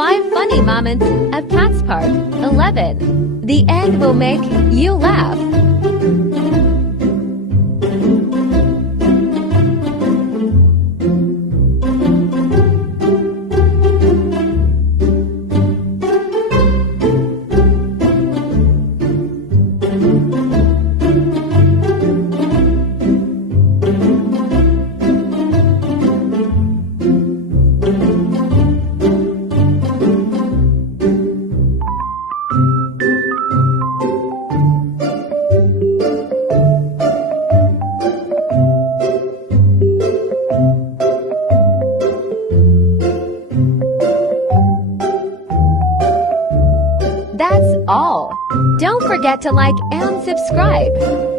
5 funny moments of Cat's Park. 11. The end will make you laugh. That's all. Don't forget to like and subscribe.